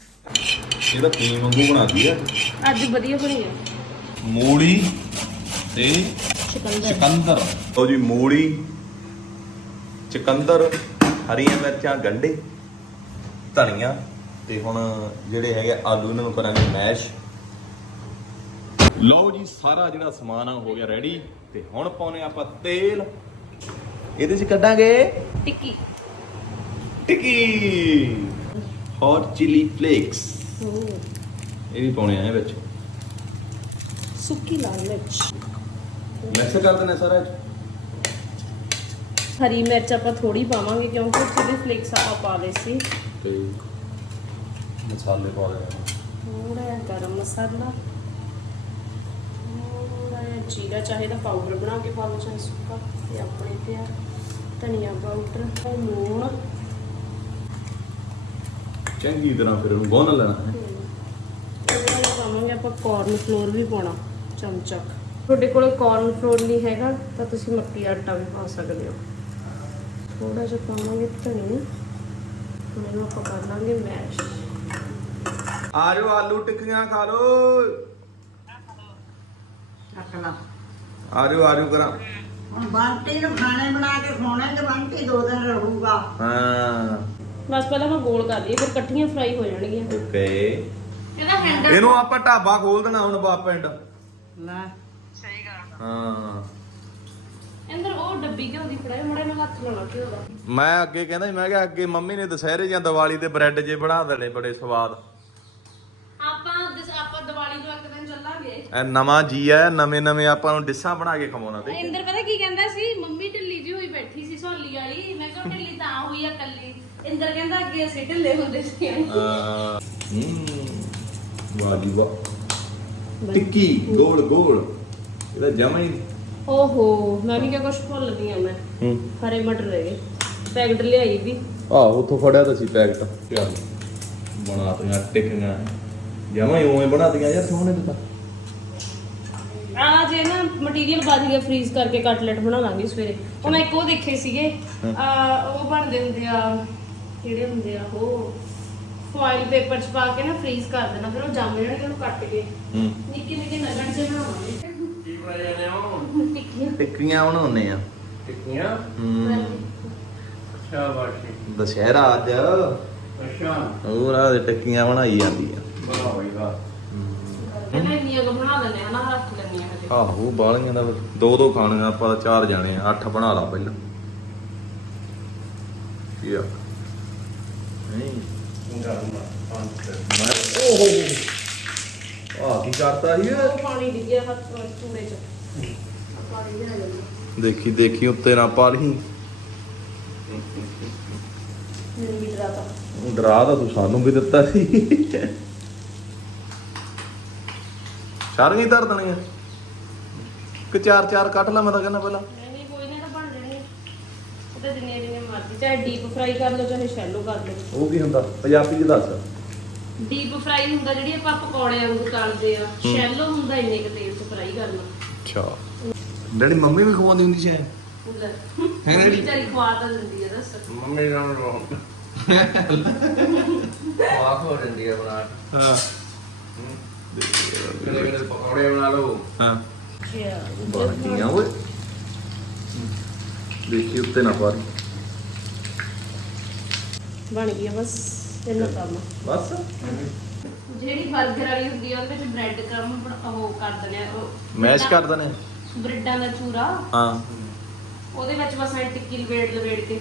ਇਹਦਾ ਪੀ ਵਾਂਗੂ ਬਣਾਦੀ ਆ ਅੱਜ ਵਧੀਆ ਬਣੀ ਹੈ। ਮੂਲੀ ਤੇ ਚਕੰਦਰ ਲਓ ਜੀ ਮੂਲੀ ਚਕੰਦਰ ਹਰੀਆਂ ਮਿਰਚਾਂ ਗੰਡੇ ਧਨੀਆ ਤੇ ਹੁਣ ਜਿਹੜੇ ਹੈਗੇ ਆਲੂ ਇਹਨਾਂ ਨੂੰ ਕਰਾਂਗੇ ਮੈਸ਼। ਲਓ ਜੀ ਸਾਰਾ ਜਿਹੜਾ ਸਮਾਨ ਆ ਹੋ ਗਿਆ ਰੈਡੀ ਤੇ ਹੁਣ ਪਾਉਨੇ ਆਪਾਂ ਤੇਲ। ਇਹਦੇ 'ਚ ਕੱਢਾਂਗੇ tikki. Tikki. Hot chili flakes ਇਹ ਵੀ ਪਾਉਣੇ ਆ ਵਿੱਚ। ਸੁੱਕੀ ਲਾਲ ਮਿਰਚ। ਮਿਕਸ ਕਰ ਦੇਣਾ ਸਾਰਾ ਇਹ 'ਚ। ਹਰੀ ਮਿਰਚ ਆਪਾਂ ਥੋੜੀ ਪਾਵਾਂਗੇ ਕਿਉਂਕਿ ਚਿਲੀ ਫਲੇਕਸ ਆਪਾਂ ਪਾ ਲਏ ਸੀ। ਤੇ ਮਸਾਲੇ ਪਾ ਦੇਣਾ ਥੋੜਾ ਗਰਮ ਮਸਾਲਾ। ਜੀਰਾ ਚਾਹੇ ਤਾਂ ਪਾਊਡਰ ਬਣਾ ਕੇ ਪਾ ਲਓ ਚਾਹੇ ਸੁੱਕਾ ਤੇ ਆਪਣੇ ਤੇ ਆ ਧਨੀਆ ਪਾਊਡਰ ਤੇ ਲੂਣ। ਚੰਗੀ ਤਰ੍ਹਾਂ ਫਿਰ ਉਹਨੂੰ ਗੁੰਨ ਲੈਣਾ। ਹੈ ਪਾਵਾਂਗੇ ਆਪਾਂ ਕਾਰਨ ਫਲੋਰ ਵੀ ਪਾਉਣਾ ਚਮਚਾ। ਤੁਹਾਡੇ ਕੋਲ ਕਾਰਨ ਫਲੋਰ ਨਹੀਂ ਹੈਗਾ ਤਾਂ ਤੁਸੀਂ ਮੱਕੀ ਦਾ ਆਟਾ ਵੀ ਪਾ ਸਕਦੇ ਹੋ। ਥੋੜਾ ਜਿਹਾ ਪਾਵਾਂਗੇ ਧਨੀਆ। ਇਹਨੂੰ ਆਪਾਂ ਕਰ ਲਾਂਗੇ ਮੈਸ਼ ਆ ਜਾਓ ਆਲੂ ਟਿੱਕੀਆਂ ਖਾ ਲਓ। ਰੱਖ ਲਾ। ਆ ਜਾਓ ਆ ਜਾਓ ਕਰਾਂ। ਹੁਣ ਬੰਟੀ ਨੂੰ ਖਾਣੇ ਬਣਾ ਕੇ ਖਵਾਉਣਾ ਤੇ ਬੰਟੀ ਦੋ ਦਿਨ ਰਹੂਗਾ। ਹਾਂ। ਬਸ ਪਹਿਲਾਂ ਮੈਂ ਗੋਲ ਕਰ ਲਈਏ ਫਿਰ ਇਕੱਠੀਆਂ ਫਰਾਈ ਹੋ ਜਾਣਗੀਆਂ। ਓਕੇ। ਇਹਦਾ ਹੈਂਡਲ ਇਹਨੂੰ ਆਪਾਂ ਢਾਬਾ ਖੋਲ ਦੇਣਾ ਹੁਣ ਬਾਪ ਪਿੰਡ। ਲੈ। ਹਾਂ। ਅੰਦਰ ਉਹ ਡੱਬੀ ਕਿਉਂ ਦੀ ਫੜਾਏ ਮੜਾ ਮੈਂ ਹੱਥ ਲਾਉਣਾ ਕਿਉਂ ਦਾ ਮੈਂ ਅੱਗੇ ਕਹਿੰਦਾ ਸੀ, ਮੈਂ ਕਿਹਾ ਅੱਗੇ ਮੰਮੀ ਨੇ ਦੁਸਹਿਰੇ ਜਾਂ ਦੀਵਾਲੀ ਤੇ ਬ੍ਰੈਡ ਜੇ ਬਣਾ ਦੇਣੇ ਬੜੇ ਸਵਾਦ ਆਪਾਂ ਦਿਸ- ਆਪਾਂ ਦੀਵਾਲੀ ਤੋਂ ਇੱਕ ਦਿਨ ਚੱਲਾਂਗੇ ਇਹ ਨਵਾਂ ਜੀ ਆ ਨਵੇਂ ਨਵੇਂ ਆਪਾਂ ਨੂੰ ਡਿਸ਼ਾਂ ਬਣਾ ਕੇ ਖਵਾਉਣਾ ਤੇ ਇੰਦਰ ਪਤਾ ਕੀ ਕਹਿੰਦਾ ਸੀ? ਮੰਮੀ ਢਿੱਲੀ ਜੀ ਹੋਈ ਬੈਠੀ ਸੀ ਸੋਲੀ ਵਾਲੀ। ਮੈਂ ਕਿਹਾ ਢਿੱਲੀ ਤਾਂ ਹੋਈ ਆ ਕੱਲੀ ਇੰਦਰ ਕਹਿੰਦਾ ਅੱਗੇ ਅਸੀਂ ਢਿੱਲੇ ਹੁੰਦੇ ਸੀ। ਹੂੰ। ਵਾਹ ਜੀ ਵਾਹ। ਟਿੱਕੀ ਗੋਲ ਗੋਲ। ਇਹਦਾ ਜਮਾ ਹੀ ਓਹੋ ਮੈਂ ਵੀ ਕਿਹਾ ਕੁਝ ਭੁੱਲ ਗਈ ਆ ਮੈਂ। ਹੂੰ। ਹਰੇ ਮਟਰ ਰਹਿ ਗਏ। ਪੈਕਟ ਲਿਆਈ ਵੀ ਆਹ ਉਥੋਂ ਫੜਿਆ ਤਾਂ ਸੀ ਪੈਕਟ। ਚੱਲ ਬਣਾ ਤੀਆਂ ਟਿੱਕੀਆਂ। ਜਮਾ ਹੀ ਉਵੇਂ ਬਣਾ ਤੀਆਂ ਯਾਰ ਸੋਹਣੇ ਤੇ। ਨਾ ਮਟੀਰੀਅਲ ਬਚ ਗਿਆ ਫ੍ਰੀਜ਼ ਕਰਕੇ ਕਟਲెਟ ਬਣਾ ਲਾਂਗੇ ਸਵੇਰੇ। ਉਹ ਮੈਂ ਇੱਕ ਉਹ ਦੇਖੇ ਸੀਗੇ ਆ ਉਹ ਬਣਦੇ ਹੁੰਦੇ ਆ ਕਿਹੜੇ ਹੁੰਦੇ ਆ ਉਹ ਫੋਇਲ ਪੇਪਰ ਚ ਪਾ ਕੇ ਨਾ ਫ੍ਰੀਜ਼ ਕਰ ਦੇਣਾ ਫਿਰ ਉਹ ਜੰਮ ਜਾਣਗੇ ਉਹਨੂੰ ਕੱਟ ਕੇ। ਹੂੰ। ਨਿੱਕੇ ਨਿੱਕੇ ਨਗਣ ਚ ਬਣਾਵਾਂਗੇ। ਕੀ ਬਣਾਇਆ ਜਾਂਦੇ ਹੋ ਟਿੱਕੀਆਂ। ਟਿੱਕੀਆਂ ਬਣਾਉਣੇ ਆ। ਟਿੱਕੀਆਂ? ਹੂੰ। ਅੱਛਾ ਬਾਸ਼ੀ ਦੁਸ਼ਹਿਰਾ ਅੱਜ। ਅੱਛਾ। ਹੋਰ ਆ ਟਿੱਕੀਆਂ ਬਣਾਈ ਜਾਂਦੀ ਆ ਬਈ ਵਾਹ ਕਹਿੰਦੇ ਇੰਨੀਆਂ ਕੁ ਬਣਾ ਦਿੰਦੇ ਆ ਨਾ ਰੱਖ ਲੈਂਦੇ ਆ ਹਜੇ। ਆਹੋ ਬਾਲੀਆਂ ਦਾ ਫਿਰ ਦੋ ਦੋ ਖਾਣੀਆਂ ਆਪਾਂ ਤਾਂ ਚਾਰ ਜਾਣੇ ਆ ਅੱਠ ਬਣਾ ਲਾ ਪਹਿਲਾਂ। ਕੀ ਆ? ਨਹੀਂ ਮੈਂ ਓਹੋ। ਆ ਕੀ ਕਰਤਾ ਸੀ ਇਹ? ਉਹ ਪਾਣੀ ਡਿੱਗਿਆ ਹੱਥ ਚੂੜੇ ਚ। ਪਾਣੀ ਲਿਆ ਜਾਂਦਾ ਦੇਖੀ ਦੇਖੀ ਉੱਤੇ ਨਾ ਪਾ ਲਈ। ਮੈਨੂੰ ਵੀ ਡਰਾਤਾ। ਡਰਾ ਤਾਂ ਤੂੰ ਸਾਨੂੰ ਵੀ ਦਿੱਤਾ ਸੀ। ਸਾਰੀਆਂ ਹੀ ਧਰ ਦੇਣੀਆਂ ਕਿ ਚਾਰ ਚਾਰ ਕੱਟ ਲਾ ਮੈਂ ਤਾਂ ਕਹਿੰਦਾ ਪਹਿਲਾਂ। ਨਹੀਂ ਕੋਈ ਨਹੀਂ ਤਾਂ ਬਣ ਜਾਣੀ। ਉਹਦੇ ਜਿੰਨੇ ਜਿੰਨੇ ਮਰਜ਼ੀ ਚਾਹੇ ਡੀਪ ਫਰਾਈ ਕਰ ਲਓ ਚਾਹੇ ਸ਼ੈਲੋ ਕਰ ਲਓ। ਉਹ ਕੀ ਹੁੰਦਾ? ਪੰਜਾਬੀ ਚ ਦੱਸ। ਡੀਪ ਫਰਾਈ ਹੁੰਦਾ ਜਿਹੜੀ ਆਪਾਂ ਪਕੌੜੇ ਵਾਂਗੂ ਤਲਦੇ ਆ। ਸ਼ੈਲੋ ਹੁੰਦਾ ਇੰਨੇ ਕੁ ਤੇਲ 'ਚ ਫਰਾਈ ਕਰਨਾ ਅੱਛਾ। ਡੈਡੀ ਮੰਮੀ ਵੀ ਖਵਾਉਂਦੀ ਹੁੰਦੀ ਸ਼ਾਇਦ ਉਹਦਾ ਹੈ ਨਾ ਜੀ? ਵਿਚਾਰੀ ਖਵਾ ਤਾਂ ਦਿੰਦੀ ਆ ਦੱਸ। ਮੰਮੀ ਨਾਲ ਰੋ ਵਾਹ ਹੋ। ਜਾਂਦੀ ਹੈ ਬਣਾ ਹਾਂ। ਕਦੇ ਕਦੇ ਪਕੌੜੇ ਬਣਾ ਲਓ ਹਾਂ ਬਣ ਗਈਆਂ ਓਏ ਦੇਖੀ ਉੱਤੇ ਨਾ ਪਾ ਲਈ। ਬਣ ਗਿਆ ਬਸ ਇੰਨਾ ਕੰਮ ਬਸ ਜਿਹੜੀ 버ਗਰ ਵਾਲੀ ਹੁੰਦੀ ਆ ਉਹਦੇ ਵਿੱਚ ਬ੍ਰੈਡ ਕ੍ਰਮ ਉਹ ਕਰ ਦਿੰਦੇ ਆ ਉਹ ਮੈਸ਼ ਕਰ ਦਨੇ ਬ੍ਰੈਡਾਂ ਦਾ ਚੂਰਾ ਹਾਂ ਉਹਦੇ ਵਿੱਚ ਬਸ ਐ ਟਿੱਕੀ ਲਵੇੜ ਲਵੇੜ ਕੇ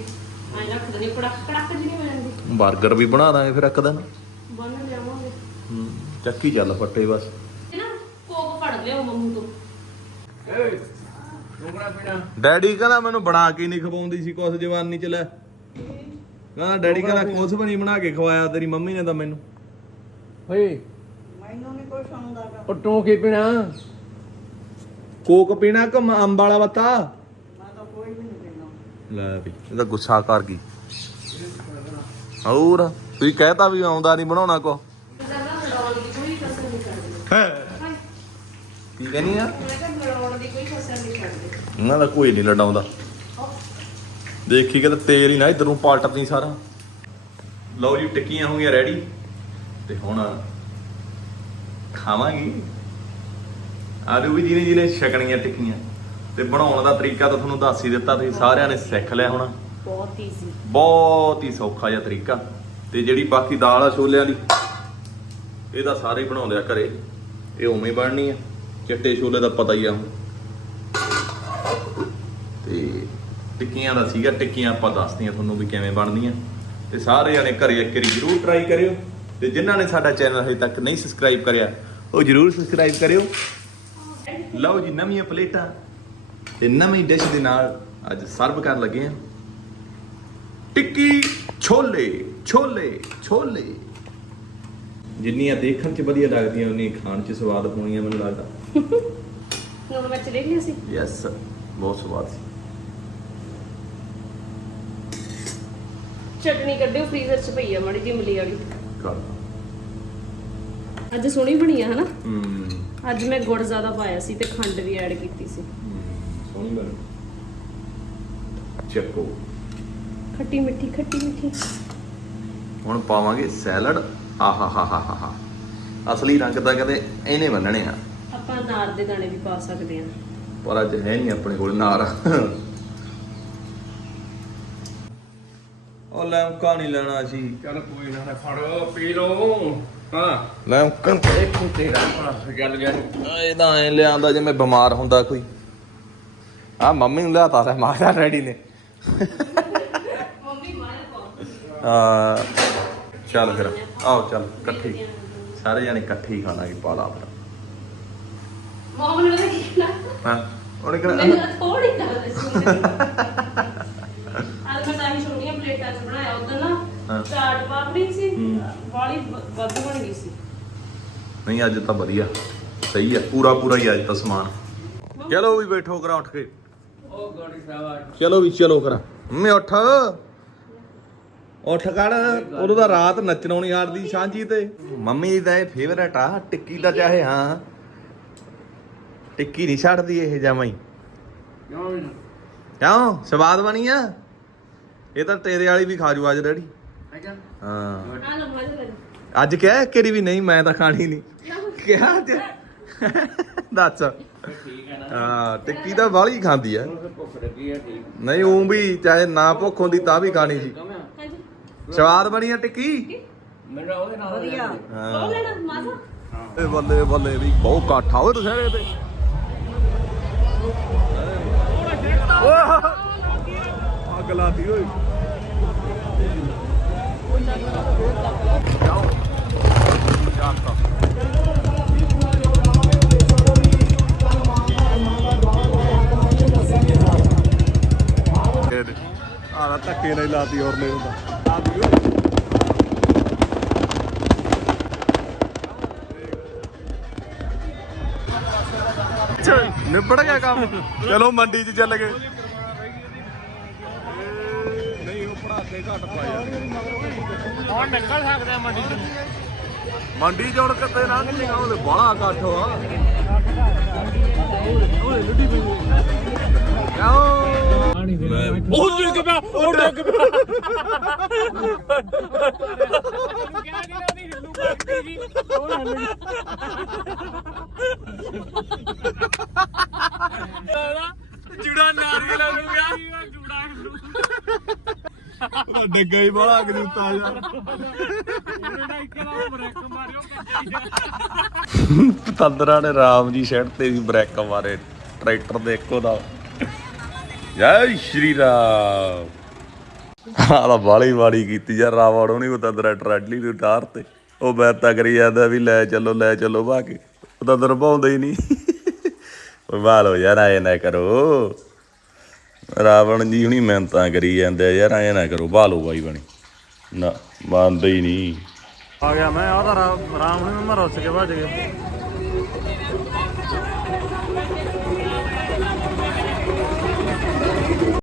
ਐ ਰੱਖ ਦਿੰਦੇ ਕੜਕ ਕੜਕ ਜਿਹੀ ਹੋ ਜਾਂਦੀ 버ਗਰ ਵੀ ਬਣਾ ਦਾਂਗੇ ਫਿਰ ਇੱਕ ਦਿਨ ਚੱਕੀ ਚੱਲ ਫੱਟੇ ਬਸ। ਇਹ ਨਾ ਕੋਕ ਫੜ ਲਿਓ ਮੰਮੂ ਤੋਂ। ਏ ਰੁਕਣਾ ਪੀਣਾ। ਡੈਡੀ ਕਹਿੰਦਾ ਮੈਨੂੰ ਬਣਾ ਕੇ ਨਹੀਂ ਖਵਾਉਂਦੀ ਸੀ ਕੁਛ ਜਵਾਨੀ ਚ ਲੈ। ਕਹਿੰਦਾ ਡੈਡੀ ਕਹਿੰਦਾ ਕੁਛ ਵੀ ਨਹੀਂ ਬਣਾ ਕੇ ਖਵਾਇਆ ਤੇਰੀ ਮੰਮੀ ਨੇ ਤਾਂ ਮੈਨੂੰ। ਓਏ ਮੈਨੂੰ ਨਹੀਂ ਕੋਈ ਸੁਣਦਾ ਗਾ। ਉਹ ਤੂੰ ਕੀ ਪੀਣਾ। ਕੋਕ ਪੀਣਾ ਕਿ ਮ- ਅੰਬ ਵਾਲਾ ਬੱਤਾ ਮੈਂ ਤਾਂ ਕੋਈ ਵੀ ਨਹੀਂ ਪੀਂਦਾ। ਲੈ ਵੀ ਇਹਦਾ ਗੁੱਸਾ ਕਰ ਗਈ। ਹੋਰ ਤੁਸੀਂ ਕਹਿਤਾ ਵੀ ਆਉਂਦਾ ਨਹੀਂ ਬਣਾਉਣਾ ਕੋ ਜ਼ਿਆਦਾ ਲੜਾਉਣ ਦੀ ਕੋਈ ਕਸਰ ਨਹੀਂ ਕਰਦੇ ਕੀ ਕਹਿੰਦੀ ਆ? ਦੀ ਕੋਈ ਨਹੀਂ ਕਰਦੇ ਉਹਨਾਂ ਦਾ ਕੋਈ ਨਹੀਂ ਲੜਾਉਂਦਾ। ਦੇਖੀ ਕਿ ਤੇਲ ਹੀ ਨਾ ਇਧਰ ਨੂੰ ਪਲਟਦੀ ਸਾਰਾ। ਲਓ ਜੀ ਟਿੱਕੀਆਂ ਹੋ ਗਈਆਂ ਰੈਡੀ ਤੇ ਹੁਣ ਖਾਵਾਂਗੇ। ਆਲੂ ਵੀ ਜਿਹਨੇ ਜਿਹਨੇ ਛਕਣੀਆਂ ਟਿੱਕੀਆਂ। ਤੇ ਬਣਾਉਣ ਦਾ ਤਰੀਕਾ ਤਾਂ ਤੁਹਾਨੂੰ ਦੱਸ ਹੀ ਦਿੱਤਾ ਤੁਸੀਂ ਸਾਰਿਆਂ ਨੇ ਸਿੱਖ ਲਿਆ ਹੋਣਾ। ਬਹੁਤ ਈਜ਼ੀ ਬਹੁਤ ਹੀ ਸੌਖਾ ਜਿਹਾ ਤਰੀਕਾ। ਤੇ ਜਿਹੜੀ ਬਾਕੀ ਦਾਲ ਆ ਛੋਲਿਆਂ ਦੀ ਇਹ ਤਾਂ ਸਾਰੇ ਬਣਾਉਂਦੇ ਆ ਘਰੇ। ਇਹ ਉਵੇਂ ਹੀ ਬਣਨੀ ਆ। ਚਿੱਟੇ ਛੋਲੇ ਦਾ ਪਤਾ ਹੀ ਆ ਹੁਣ। ਤੇ ਟਿੱਕੀਆਂ ਦਾ ਸੀਗਾ, ਟਿੱਕੀਆਂ ਆਪਾਂ ਦੱਸਦੀਆਂ ਤੁਹਾਨੂੰ ਵੀ ਕਿਵੇਂ ਬਣਦੀਆਂ। ਤੇ ਸਾਰੇ ਜਣੇ ਘਰੇ ਇੱਕ ਵਾਰੀ ਜਰੂਰ ਟਰਾਈ ਕਰਿਓ। ਤੇ ਜਿਨ੍ਹਾਂ ਨੇ ਸਾਡਾ ਚੈਨਲ ਹਜੇ ਤੱਕ ਨਹੀਂ ਸਬਸਕ੍ਰਾਈਬ ਕਰਿਆ, ਉਹ ਜਰੂਰ ਸਬਸਕ੍ਰਾਈਬ ਕਰਿਓ। ਲਓ ਜੀ, ਨਵੀਆਂ ਪਲੇਟਾਂ। ਤੇ ਨਵੀਂ ਡਿਸ਼ ਦੇ ਨਾਲ ਅੱਜ ਸਰਵ ਕਰਨ ਲੱਗੇ ਆ। ਟਿੱਕੀ ਛੋਲੇ ਛੋਲੇ ਛੋਲੇ। ਜਿੰਨੀਆਂ ਦੇਖਣ 'ਚ ਵਧੀਆ ਲੱਗਦੀਆਂ ਉਨੀਆਂ ਖਾਣ 'ਚ ਸਵਾਦ ਹੋਣੀਆਂ ਮੈਨੂੰ ਲੱਗਦਾ। ਹੁਣ ਮੈਂ ਚਲੇ ਗਈ ਸੀ। ਯੈਸ ਬਹੁਤ ਸਵਾਦ ਸੀ। ਚਟਨੀ ਕੱਢਿਓ ਫ੍ਰੀਜ਼ਰ 'ਚ ਪਈ ਆ ਮਾੜੀ ਜਿਹੀ ਇਮਲੀ ਵਾਲੀ। ਕਰ। ਅੱਜ ਸੋਹਣੀ ਬਣੀ ਆ ਹਨਾ? ਅੱਜ ਮੈਂ ਗੁੜ ਜ਼ਿਆਦਾ ਪਾਇਆ ਸੀ ਤੇ ਖੰਡ ਵੀ ਐਡ ਕੀਤੀ ਸੀ। ਸੋਹਣੀ ਬਣ। ਚੱਕੋ। ਖੱਟੀ ਮਿੱਠੀ ਖੱਟੀ ਮਿੱਠੀ। ਹੁਣ ਪਾਵਾਂਗੇ ਸੈਲਡ। ਆਹਾ ਹਾ ਹਾ ਹਾ ਹਾ ਅਸਲੀ ਰੰਗ ਤਾਂ ਕਦੇ ਇਹਨੇ ਬੰਨਣੇ ਆ। ਆਪਾਂ ਨਾਰ ਦੇ ਦਾਣੇ ਵੀ ਪਾ ਸਕਦੇ ਆ। ਪਰ ਅੱਜ ਹੈ ਨਹੀਂ ਆਪਣੇ ਕੋਲ ਨਾਰ ਉਹ ਲੈਮਕਾ ਨਹੀਂ ਲੈਣਾ ਸੀ। ਚੱਲ ਕੋਈ ਨਾ ਫੜੋ ਪੀ ਲਓ। ਹਾਂ। ਲੈਮਕਨ ਇੱਕ ਤੇਰਾ ਗੱਲ ਗਿਆ ਇਹ ਤਾਂ ਐ ਲਿਆਂਦਾ ਜਿਵੇਂ ਬਿਮਾਰ ਹੁੰਦਾ ਕੋਈ। ਆ ਮੰਮੀ ਨੂੰ ਲਿਆਤਾ ਸੀ ਮਾਰਾ ਰੈਡੀ ਨੇ। ਮੰਮੀ ਮਾਰੇ ਪਾਓ ਆ ਚੱਲ ਫਿਰ। ਆਓ ਚੱਲ ਇਕੱਠੇ ਹੀ। ਸਾਰੇ ਜਾਣੇ ਇਕੱਠੇ ਹੀ ਖਾਣਾ ਕੀ ਪਾਲਾ ਫਿਰ ਮਮ ਨੂੰ ਕੀ ਨਾ ਹਾਂ ਉਹਨੇ ਕਿਹਾ ਮੈਨੂੰ ਥੋੜੀ ਲੱਗਦੀ ਸੀ। ਅੱਜ ਮੈਂ ਤਾਂ ਹੀ ਛੋਟੀਆਂ ਪਲੇਟਾਂ 'ਚ ਬਣਾਇਆ। ਉਦੋਂ ਹਾਂ। ਨਾ ਚਾਟ ਪਾਪੜੀ ਸੀ ਹੂੰ। ਵਾਲੀ ਵੱਧ ਬਣ ਗਈ ਸੀ। ਨਹੀਂ ਅੱਜ ਤਾਂ ਵਧੀਆ। ਸਹੀ ਆ ਪੂਰਾ ਪੂਰਾ ਹੀ ਅੱਜ ਤਾਂ ਸਮਾਨ। ਚਲੋ ਵੀ ਬੈਠੋ ਕਰਾ ਉੱਠ ਕੇ। ਉਹ ਗੋਡੀ ਸਾਹਿਬ ਚਲੋ ਵੀ ਚਲੋ ਕਰਾ। ਮੈਂ ਉੱਠ। ਉੱਠ ਕੜ ਉਦੋਂ ਦਾ ਰਾਤ ਨੱਚਣੋਂ ਨਹੀਂ ਹਾਰਦੀ ਸਾਂਝੀ ਤੇ। ਮੰਮੀ ਦੀ ਇਹ ਫੇਵਰਟ ਆ ਟਿੱਕੀ ਦਾ ਚਾਹੇ ਹਾਂ। ਟਿੱਕੀ ਨਹੀਂ ਛੱਡਦੀ ਇਹ ਜਮਾਂ ਹੀ। ਕਿਉਂ ਸਵਾਦ ਬਣੀ ਆ? ਇਹ ਤਾਂ ਤੇਰੇ ਵਾਲੀ ਵੀ ਖਾ ਜੂ ਅੱਜ ਡੈਡੀ। ਹਾਂ। ਆ ਲਓ ਮਜ਼ਾ ਲੈ ਅੱਜ ਕਿਹਾ ਕਿਹੜੀ ਵੀ ਨਹੀਂ ਮੈਂ ਤਾਂ ਖਾਣੀ ਨਹੀਂ। ਕਿਹਾ ਅੱਜ। ਦੱਸ। ਹਾਂ ਟਿੱਕੀ ਤਾਂ ਬਾਹਲੀ ਖਾਂਦੀ ਆ। ਨਹੀਂ ਉਹ ਵੀ ਚਾਹੇ ਨਾ ਭੁੱਖ ਹੁੰਦੀ ਤਾਂ ਵੀ ਖਾਣੀ ਸੀ। ਸਵਾਦ ਬਣੀ ਆ ਟਿੱਕੀ? ਵਧੀਆ। ਹਾਂ। ਉਹ ਲੈਣਾ ਮਾਜ਼ਾ ਏ ਬੱਲੇ ਬੱਲੇ ਵੀ ਬਹੁਤ ਕਾਠਾ ਹੋਏ ਤੁਸੀਂ ਤੇ ਅੱਗ ਲਾਤੀ ਓਏ। ਜਾਓ। ਜਾਤਾ ਆਹ ਧੱਕੇ ਨਾਲ ਲਾਤੀ ਹੋਰ ਨੇ ਹੁੰਦਾ। ਅੱਛਾ ਨਿਬੜ ਗਿਆ ਕੰਮ। ਚਲੋ ਮੰਡੀ 'ਚ ਚੱਲ ਗਏ। ਨਹੀਂ ਉਹ ਪੜਾਕੇ ਘੱਟ ਪਾਇਆ ਹੁਣ ਨਿਕਲ ਸਕਦੇ ਆ ਮੰਡੀ ਤੋਂ ਮੰਡੀ 'ਚ ਹੁਣ ਲੰਘ ਜੇਗਾ ਉਹਦੇ ਬੜਾ ਇਕੱਠ ਆ ਕਿਉਂ? ਉਹ ਡਿੱਗ ਪਿਆ ਉਹ ਡਿੱਗ ਪਿਆ। ਕਿਹਾ ਕਿ ਨਹੀਂ ਹਿੱਲੂ ਕਰਦੀ ਜੀ ਉਹ ਹੱਲ ਜੁੜਾ ਨਾਰੀਅਲ ਨੂੰ ਗਿਆ। ਜੁੜਾ ਉਹਦਾ ਡੱਗਾ ਹੀ ਬੜਾ ਯਾਰ ਨਾ ਬ੍ਰੇਕ ਮਾਰਿਓ ਪਤੰਦਰਾਂ ਨੇ ਰਾਮ ਜੀ ਸ਼ਹਿਰ ਤੇ ਵੀ ਬ੍ਰੇਕ ਮਾਰੇ ਟਰੈਕਟਰ ਦੇ ਇੱਕੋ ਦਾ। ਜੈ ਸ਼੍ਰੀ ਰਾਮ। ਆਲਾ ਬਾਲੀ ਵਾੜੀ ਕੀਤੀ ਯਾਰ ਰਾਵੜ ਉਹਨੇ ਪਤੰਦਰਾ ਟਰਾਲੀ ਨੂੰ ਉਤਾਰ ਤੇ। ਉਹ ਬੈਤਾ ਕਰੀ ਜਾਂਦਾ ਵੀ ਲੈ ਚੱਲੋ ਲੈ ਚੱਲੋ ਭਾ ਕੇ। ਪਤੰਦਰ ਪਾਉਂਦਾ ਹੀ ਨਹੀਂ। ਵਾਲੋ ਯਾਰ, ਐ ਨਾ ਕਰੋ। ਰਾਵਣ ਜੀ ਹੁਣੀ ਮਿਹਨਤਾਂ ਕਰੀ ਜਾਂਦੇ ਯਾਰ, ਐ ਨਾ ਕਰੋ, ਵਾਲੋ ਬਾਈ ਬਣੀ। ਨਾ, ਮੰਨਦੇ ਹੀ ਨਹੀਂ। ਆ ਗਿਆ ਮੈਂ ਆਦਾ ਰਾਮ ਨੇ ਮੈਂ ਕੇ ਭੱਜ ਗਿਆ।